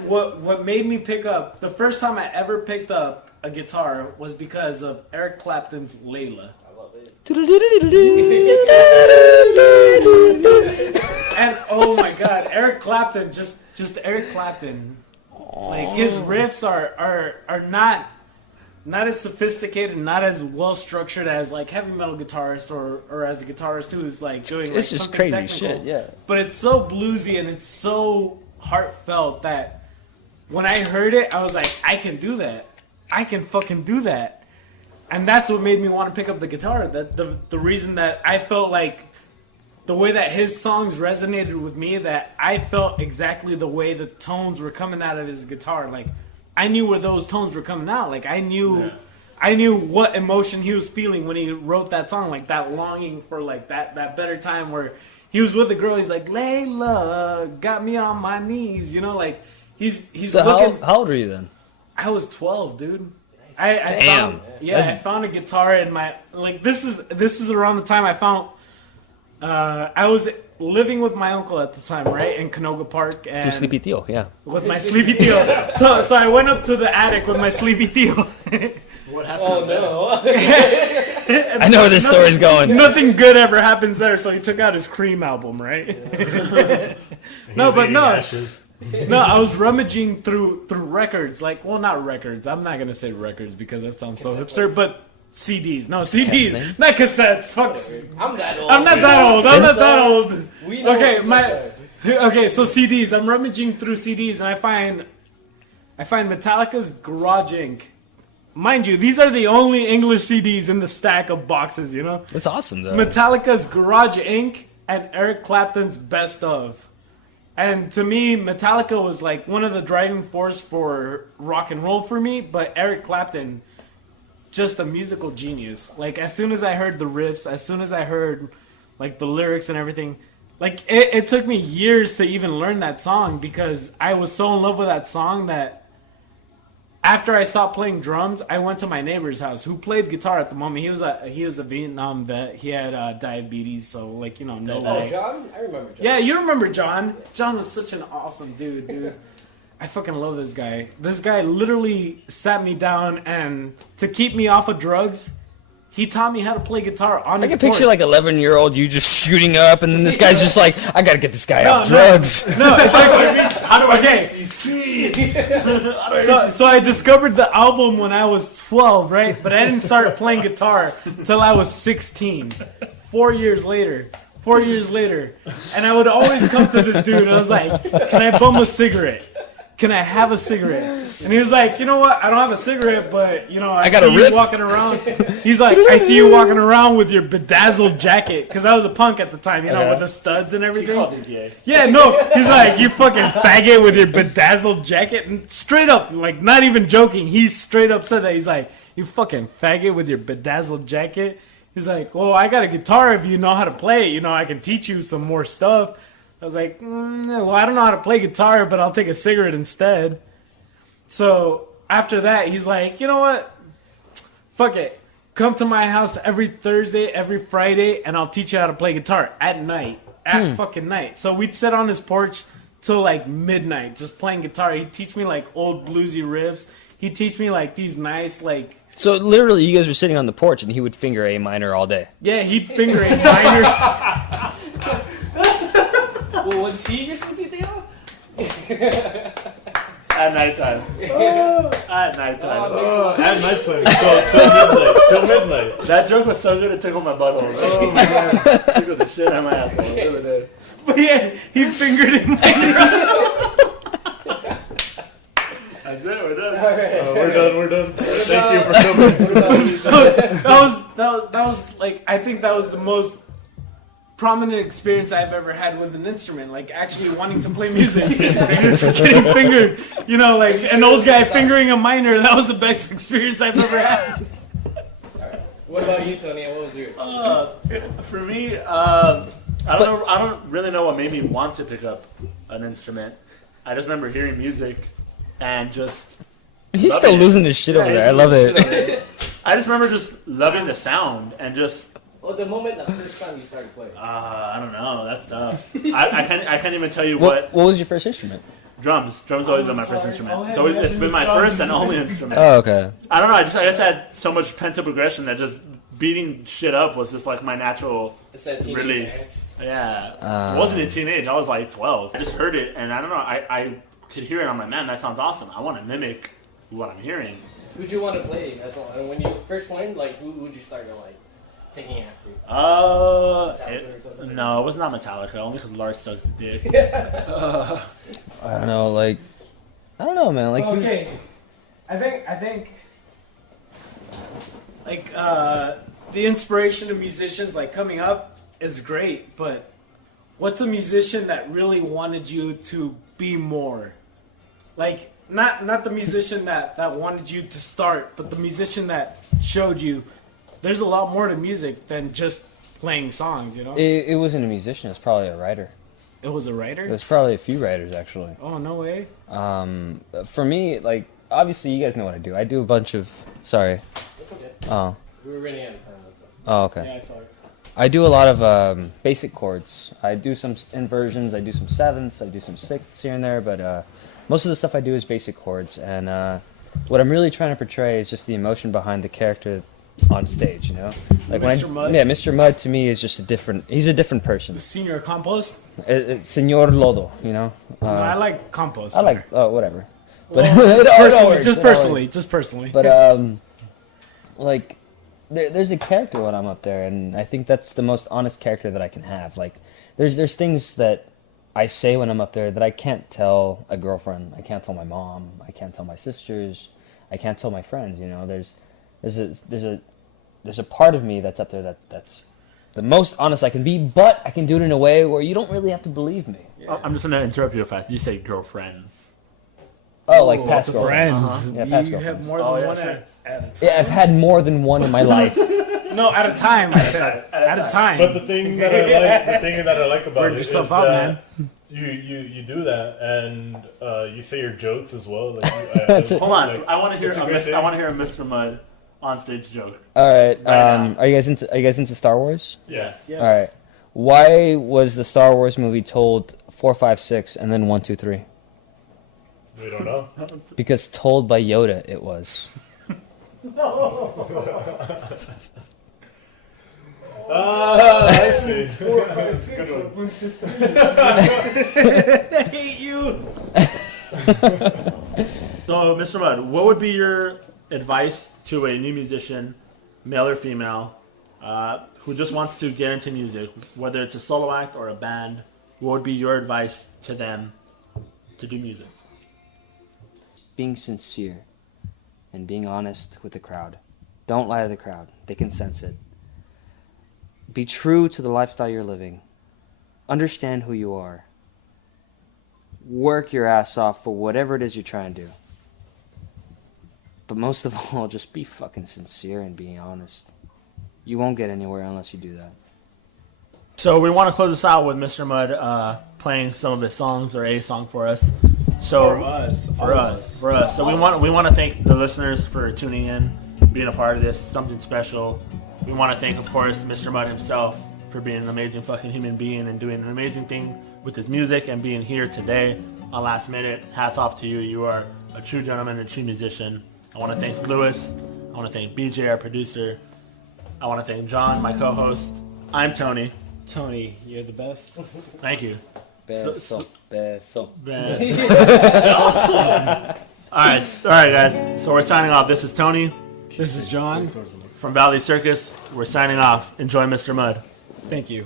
what made me pick up the first time I ever picked up a guitar was because of Eric Clapton's Layla. I love it. And oh my God, Eric Clapton, just Eric Clapton. Like his riffs are not as sophisticated, not as well structured as like heavy metal guitarists or as a guitarist who's like doing. It's like, just something crazy technical. shit, yeah. But it's so bluesy and it's so heartfelt that when I heard it, I was like, I can do that. I can fucking do that. And that's what made me want to pick up the guitar. The reason that I felt like the way that his songs resonated with me, that I felt exactly the way the tones were coming out of his guitar. Like I knew where those tones were coming out. Like I knew what emotion he was feeling when he wrote that song. Like that longing for like that better time where he was with a girl. He's like, Layla, got me on my knees. You know, like he's So looking. how old were you then? I was 12, dude. I Damn. found, I found a guitar in my like. This is around the time I found. I was living with my uncle at the time, right, in Canoga Park, Tu and sleepy tío, yeah. with my sleepy tío. So I went up to the attic with my sleepy tío. What happened? Oh no. I know where this story's going. Nothing good ever happens there, so he took out his Cream album, right? No, but no. Ashes. No, I was rummaging through records, like, well, not records. I'm not gonna say records because that sounds so hipster, but CDs. No, Cassettes, CDs, not cassettes. Fuck. I'm that old. I'm not that old. I'm not that old. We know Okay, what's okay. So CDs. I'm rummaging through CDs, and I find Metallica's Garage Inc. Mind you, these are the only English CDs in the stack of boxes. You know, That's awesome though. Metallica's Garage Inc. and Eric Clapton's Best of. And to me, Metallica was like one of the driving force for rock and roll for me, but Eric Clapton, just a musical genius. Like as soon as I heard the riffs, as soon as I heard like the lyrics and everything, like it took me years to even learn that song because I was so in love with that song that after I stopped playing drums, I went to my neighbor's house who played guitar at the moment. He was a Vietnam vet. He had diabetes, so like, you know, no. Oh, John? I remember John. Yeah, you remember John. John was such an awesome dude. I fucking love this guy. This guy literally sat me down and to keep me off of drugs, he taught me how to play guitar on I his can picture porch. like 11-year-old you just shooting up, and then this guy's just like, I gotta get this guy off no. drugs. No, it's like, how do I get these keys? So I discovered the album when I was 12, right? But I didn't start playing guitar till I was 16. 4 years later. And I would always come to this dude and I was like, can I bum a cigarette? can I have a cigarette? And he was like, you know what? I don't have a cigarette, but, you know, I got see a you riff. walking around. He's like, I see you walking around with your bedazzled jacket. Because I was a punk at the time, you know, Okay. with the studs and He everything. called it gay. Yeah, no. He's like, you fucking faggot with your bedazzled jacket. And straight up, like, not even joking. He straight up said that. He's like, you fucking faggot with your bedazzled jacket. He's like, well, I got a guitar if you know how to play it. You know, I can teach you some more stuff. I was like, well, I don't know how to play guitar, but I'll take a cigarette instead. So after that, he's like, you know what? Fuck it. Come to my house every Thursday, every Friday, and I'll teach you how to play guitar at night. At fucking night. So we'd sit on his porch till like midnight just playing guitar. He'd teach me like old bluesy riffs. He'd teach me like these nice like... So literally, you guys were sitting on the porch, and he would finger A minor all day. Yeah, he'd finger A minor. Well, was he your sleepy deal? At nighttime. At nighttime. At nighttime. So, till midnight. That joke was so good it tickled my butthole. Oh my god. Tickled the shit out of my asshole. It really did. But yeah, he fingered A minor. That's it, we're done. We're done. Thank you for coming. that was like, I think that was the most prominent experience I've ever had with an instrument, like actually wanting to play music. Getting fingered, you know, like an old guy fingering a minor. That was the best experience I've ever had. What about you, Tony? What was yours? For me, I don't really know what made me want to pick up an instrument. I just remember hearing music and just... He's loving still it. losing his shit over there. I love it. I just remember just loving the sound and just... Well, the first time you started playing. I don't know. That's tough. I can't even tell you What was your first instrument? Drums. Drums always been my first instrument. Oh, It's always yeah, it's been my drums. first and only instrument. Oh, okay. I don't know. I just had so much pent up aggression that just beating shit up was just like my natural It's that teenage release. angst. Yeah. I wasn't a teenage. I was like 12. I just heard it and I don't know. I could hear it. I'm like, man, that sounds awesome. I want to mimic what I'm hearing. Who'd you want to play? And when you first learned, like, who would you start like taking after? Metallica or something? No, it was not Metallica. Only because Lars sucks dick. I don't know, like... I don't know, man. Like, Okay, I think, like, the inspiration of musicians like coming up is great, but what's a musician that really wanted you to be more? Like, not the musician that wanted you to start, but the musician that showed you there's a lot more to music than just playing songs, you know? it wasn't a musician. It was probably a writer. It was a writer? It was probably a few writers, actually. Oh, no way. For me, like, obviously, you guys know what I do. I do a bunch of... Sorry. It's okay. Oh. We were running out of time. That's why. Oh, okay. Yeah, I saw it. I do a lot of basic chords. I do some inversions, I do some sevenths, I do some sixths here and there, but most of the stuff I do is basic chords. And what I'm really trying to portray is just the emotion behind the character on stage, you know? Like Mr. Mudd? Yeah, Mr. Mudd to me is just he's a different person. The senior compost? Senor Lodo, you know? No, I like compost. I like, whatever. But Just personally. But like, there's a character when I'm up there, and I think that's the most honest character that I can have. Like, there's things that I say when I'm up there that I can't tell a girlfriend, I can't tell my mom, I can't tell my sisters, I can't tell my friends. You know, there's a part of me that's up there that's the most honest I can be, but I can do it in a way where you don't really have to believe me. Yeah. I'm just gonna interrupt you real fast. You say girlfriends. Oh, like past girlfriends. Friends. Yeah, past You have girlfriends. more than one sure. at a time. Yeah, I've had more than one in my life. No, at a time. I said at a time. But the thing that I like about Burn it is yourself out, that you do that and you say your jokes as well. Like, That's it. Hold on. Like, I want to hear it's a great thing. I want to hear a Mr. Mudd on stage joke. All right. now. Are you guys into Star Wars? Yes. Yes. All right. Why was the Star Wars movie told 4, 5, 6 and then 1, 2, 3? We don't know. Because told by Yoda it was. I see. Good one. I hate you. So, Mr. Mudd, what would be your advice to a new musician, male or female, who just wants to get into music, whether it's a solo act or a band? What would be your advice to them to do music? being sincere and being honest with the crowd. Don't lie to the crowd. They can sense it. Be true to the lifestyle you're living. Understand who you are. Work your ass off for whatever it is you're trying to do. But most of all, just be fucking sincere and be honest. You won't get anywhere unless you do that. So we want to close this out with Mr. Mud playing some of his songs, or a song for us. So for us. So we want to thank the listeners for tuning in, being a part of this, something special. We want to thank, of course, Mr. Mud himself for being an amazing fucking human being and doing an amazing thing with his music and being here today on Last Minute. Hats off to you. You are a true gentleman, a true musician. I want to thank Lewis. I want to thank BJ, our producer. I want to thank John, my co-host. I'm Tony. Tony, you're the best. Thank you. Beso. All right, guys. So we're signing off. This is Tony. This is John. From Valley Circus. We're signing off. Enjoy Mr. Mud. Thank you.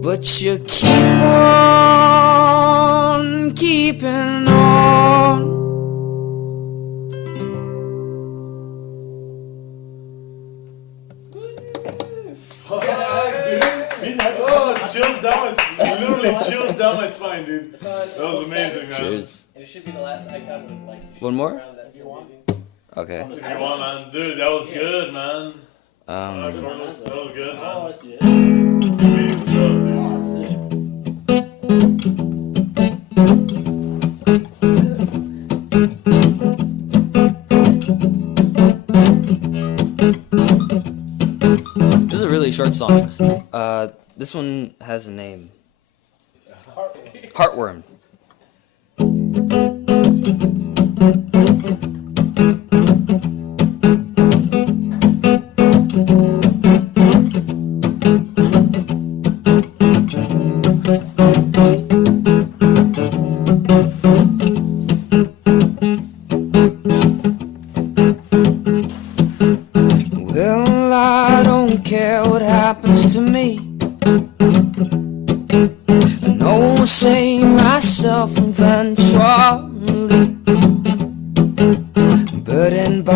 But you keep on keeping on. Oh, chills down my literally chills down my spine, dude. That was amazing, man. Cheers. It should be the last icon with like. One more? around that something. Okay. Come on, man. Dude, that was good, man. That was good, man. Oh, I see it. Amazing stuff, dude. This is a really short song. This one has a name. Heartworm. Well, I don't care what happens to me.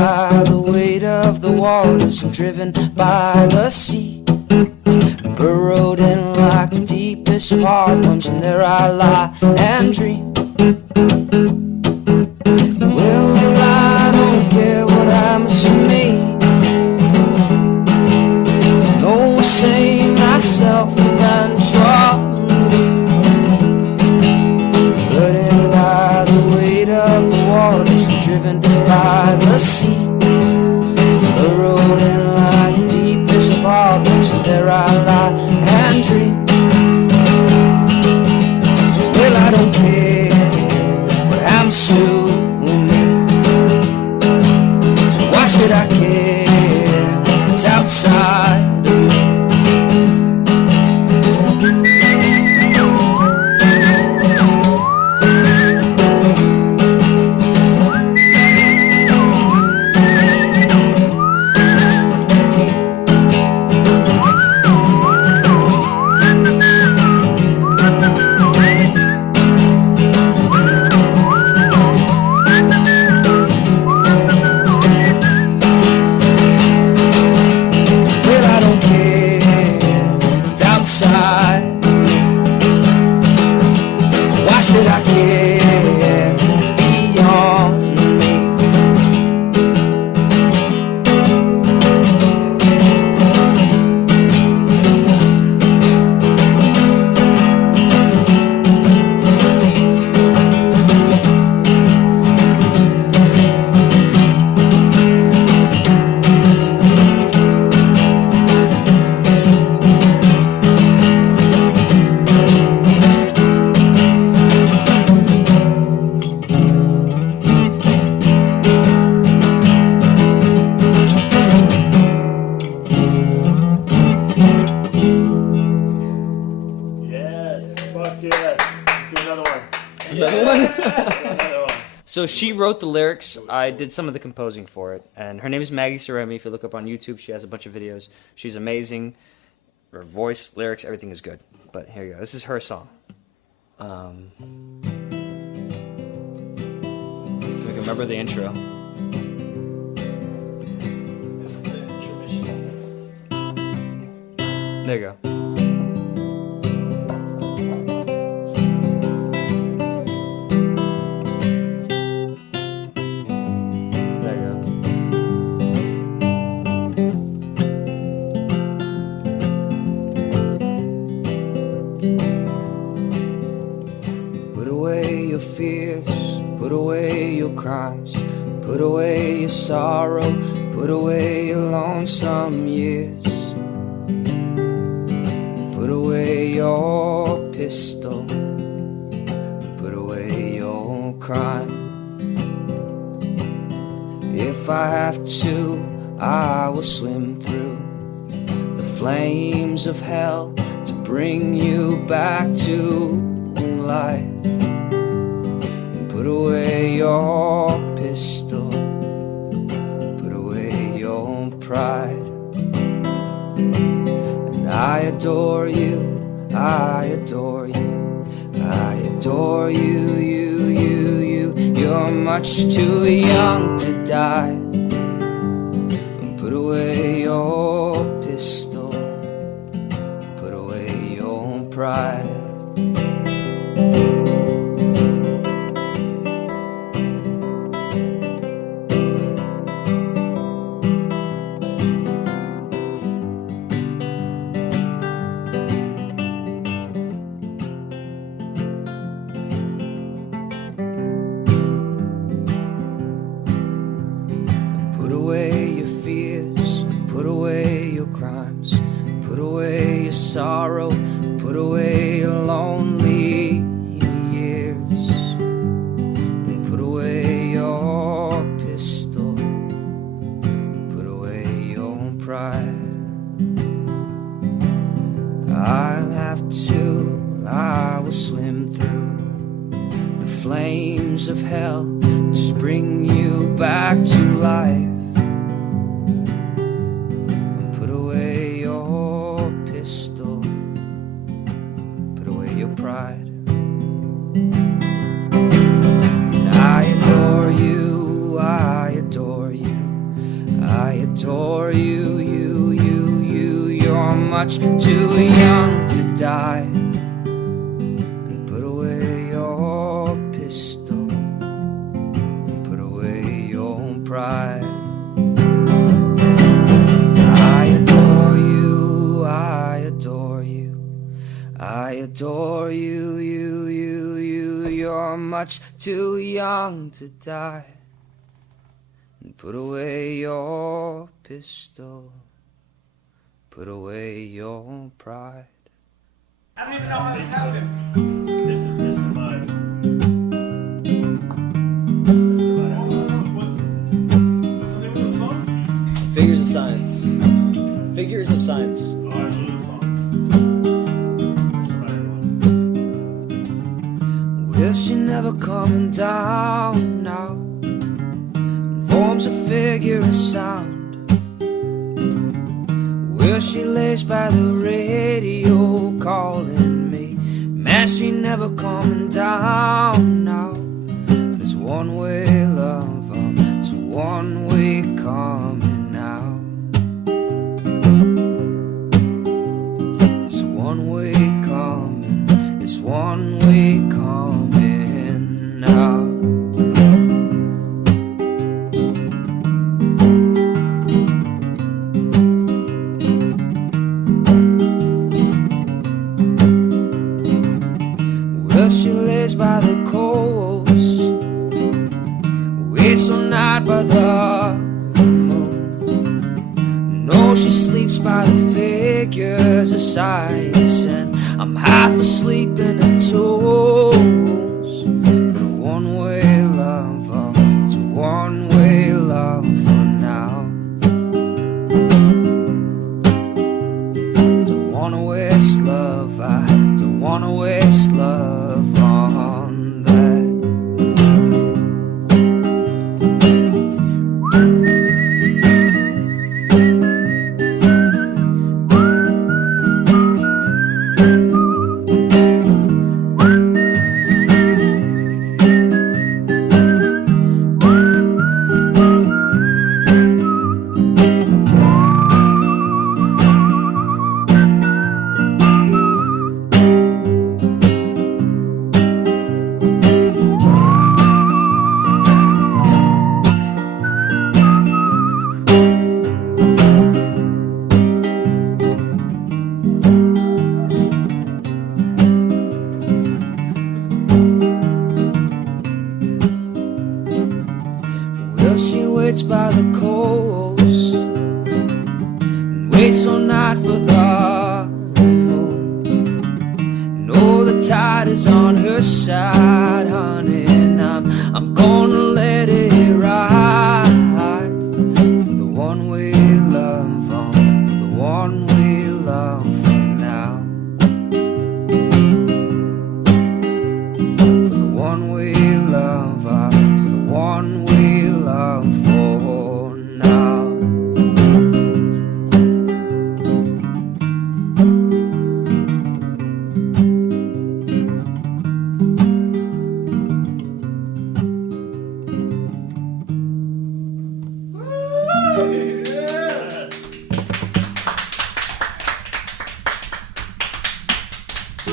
by the weight of the waters, I'm driven by the sea. Burrowed in like the deepest of heartworms, and there I lie and dream. Well, I don't care what I must make. No one save myself eventually. Burdened by the weight of the waters, I'm driven by the sea. Burrowed in like the deepest of heartworms, and there I lie and dream. Well, I don't care what I'm assuming. Why should I care? It's outside of me. So she wrote the lyrics. I did some of the composing for it. And her name is Maggie Saremi. If you look up on YouTube, she has a bunch of videos. She's amazing. Her voice, lyrics, everything is good. But here you go. This is her song. So we can remember the intro. This is the intermission. There you go. Put away your crimes, put away your sorrow, put away your lonesome years. Put away your pistol, put away your crime. If I have to, I will swim through the flames of hell to bring you back to life. Put away your pistol, put away your pride. And I adore you, I adore you, I adore you, you. You're much too young to die. Put away your pistol, put away your pride. Put away your fears, put away your crimes, put away your sorrow, put away your lonely years, and put away your pistol, put away your pride. I'll have to, I will swim through the flames of hell, just bring you back to life. Put away your pistol, put away your pride. And I adore you, I adore you, I adore you, you're much too young to die. And put away your pistol, put away your pride. I adore you, I adore you, I adore you, you're much too young to die. And put away your pistol, put away your pride. I don't even know how this happened. This is Mr. Mud. What's the name of the song? Figures of Science. Figures of Science. Oh, I love this song. Well, she never coming down now, forms a figure of sound. Well, she lays by the radio calling me. Man, she never coming down now. It's one-way love, it's one-way coming now. It's one-way coming, it's one-way coming now. By the coast, waits all night by the moon. No, she sleeps by the figures of science, and I'm half asleep in the toes. The one-way love, it's a one-way love for now. The one-way love, I don't wanna waste love on that. Waits by the coast and waits all night for the moon. No, the tide is on her side, honey, and I'm gonna let it ride. For the one-way love, for the one-way love for now. For the one-way love, for the one-way love for now.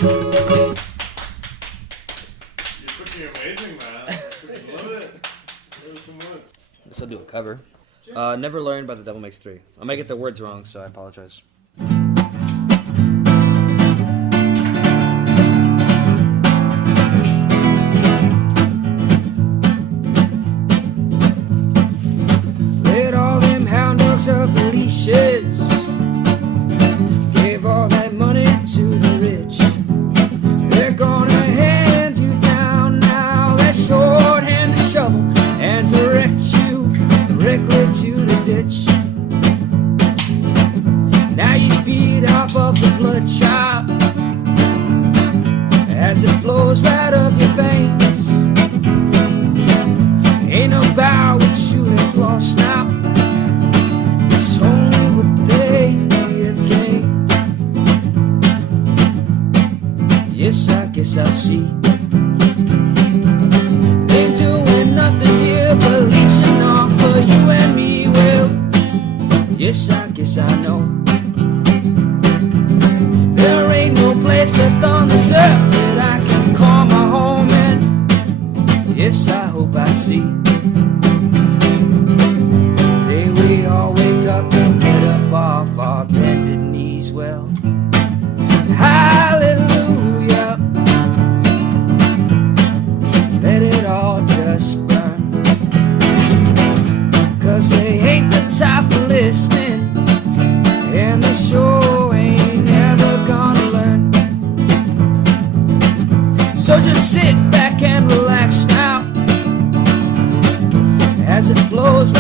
You're freaking amazing, man. Love it. Love it so much. Guess I'll do a cover. Never Learned by The Devil Makes Three. I might get the words wrong, so I apologize. Let all them hound dogs off the leashes, gave all that money to the rich. They're gonna hand you down now, that sword and the shovel, and direct you directly to the ditch. Now you feed off of the blood, child, as it flows right up your veins. Ain't no bow which you have lost now, it's only what they have gained. Yes, I guess I see. Ain't doing nothing here but leeching off for you and me. Well, Yes, I guess I know. There ain't no place left on this earth that I can call my home, and yes, I hope I see. Day we all wake up and get up off our bended knees. Well, hallelujah, let it all just burn, 'cause they ain't the type for listening, and they sure ain't never gonna learn. So just sit back and relax now, as it flows